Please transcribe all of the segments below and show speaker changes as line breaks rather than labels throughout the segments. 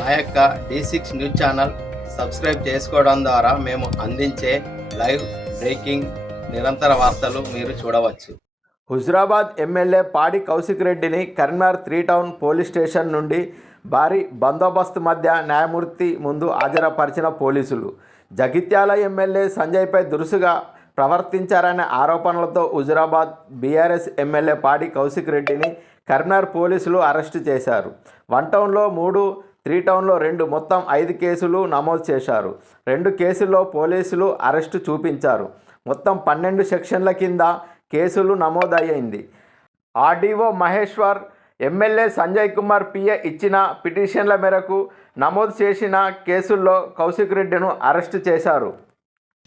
మా యొక్క D six news channel subscribe చేసుకోవడం ద్వారా మేము అందించే లైవ్ బ్రేకింగ్ నిరంతర వార్తలు మీరు చూడవచ్చు.
హుజురాబాద్ ఎమ్మెల్యే పాడి కౌశిక్ రెడ్డిని Karimnagar three town police station నుండి భారీ బందోబస్తు మధ్య న్యాయమూర్తి ముందు హాజరుపరిచిన పోలీసులు. జగిత్యాల ఎమ్మెల్యే సంజయ్పై దురుసుగా ప్రవర్తించారనే ఆరోపణలతో హుజురాబాద్ బీఆర్ఎస్ ఎమ్మెల్యే పాడి కౌశిక్ రెడ్డిని కరీంనగర్ పోలీసులు అరెస్టు చేశారు. వన్ టౌన్లో మూడు త్రీ టౌన్లో రెండు మొత్తం ఐదు కేసులు నమోదు చేశారు. రెండు కేసుల్లో పోలీసులు అరెస్టు చూపించారు. మొత్తం పన్నెండు సెక్షన్ల కింద కేసులు నమోదయ్యింది. RDO Maheshwar MLA Sanjay Kumar PA ఇచ్చిన పిటిషన్ల మేరకు నమోదు చేసిన కేసుల్లో కౌశిక్ రెడ్డిను అరెస్టు చేశారు.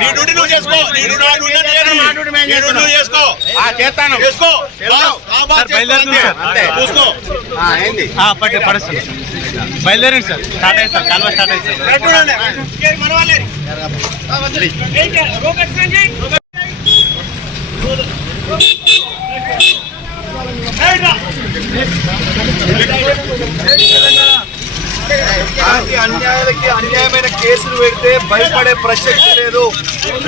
చేసినట్టు చెప్తే జరుగుతారు చేసుకో. చేస్తాను చేసుకో. చూసుకో. ఏంది?
పట్టి పడుతుంది బయలుదేరండి సార్. స్టార్ట్ అయింది సార్. కాలువ స్టార్ట్ అయింది సార్.
ఇలాంటి అన్యాయాలకి అన్యాయమైన కేసులు పెడితే భయపడే ప్రసక్తి లేదు.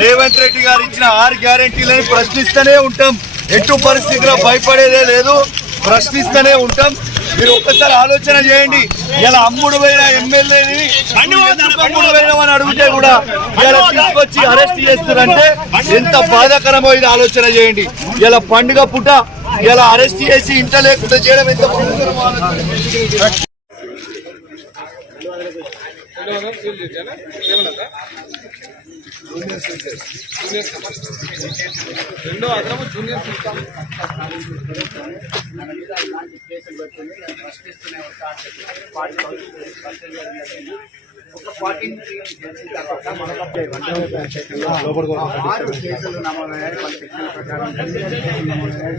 రేవంత్ రెడ్డి గారు ఇచ్చిన ఆరు గ్యారెంటీలని ప్రశ్నిస్తూనే ఉంటాం. ఎటు పరిస్థితిలో భయపడేదే లేదు. ప్రశ్నిస్తూనే ఉంటాం. మీరు ఒక్కసారి ఆలోచన చేయండి. ఇలా అమ్ముడు పోయిన ఎమ్మెల్యేని అమ్ముడు పోయినామని అడిగితే కూడా ఇలా తీసుకొచ్చి అరెస్ట్ చేస్తారంటే ఎంత బాధాకరమో ఇది ఆలోచన చేయండి. ఇలా పండుగ పుట్ట ఇలా అరెస్ట్ చేసి ఇంట లేకుండా చేయడం ఎంత బాధాకరమో ఆలోచన చేయండి.
ఆరు కేసులు నమోదయ్యాయి వాళ్ళ శిక్షణ ప్రకారం కేసులు నమోదయ్యాయి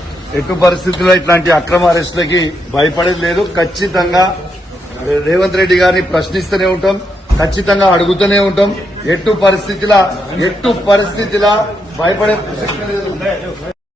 ఎటు పరిస్థితుల్లో ఇట్లాంటి అక్రమ అరెస్టులకి భయపడేది లేదు. ఖచ్చితంగా రేవంత్ రెడ్డి గారిని ప్రశ్నిస్తూనే ఉంటాం ఖచ్చితంగా అడుగుతూనే ఉంటాం. ఎటు పరిస్థితిలా ఎటు పరిస్థితిలా భయపడే ప్రసక్తి లేదు.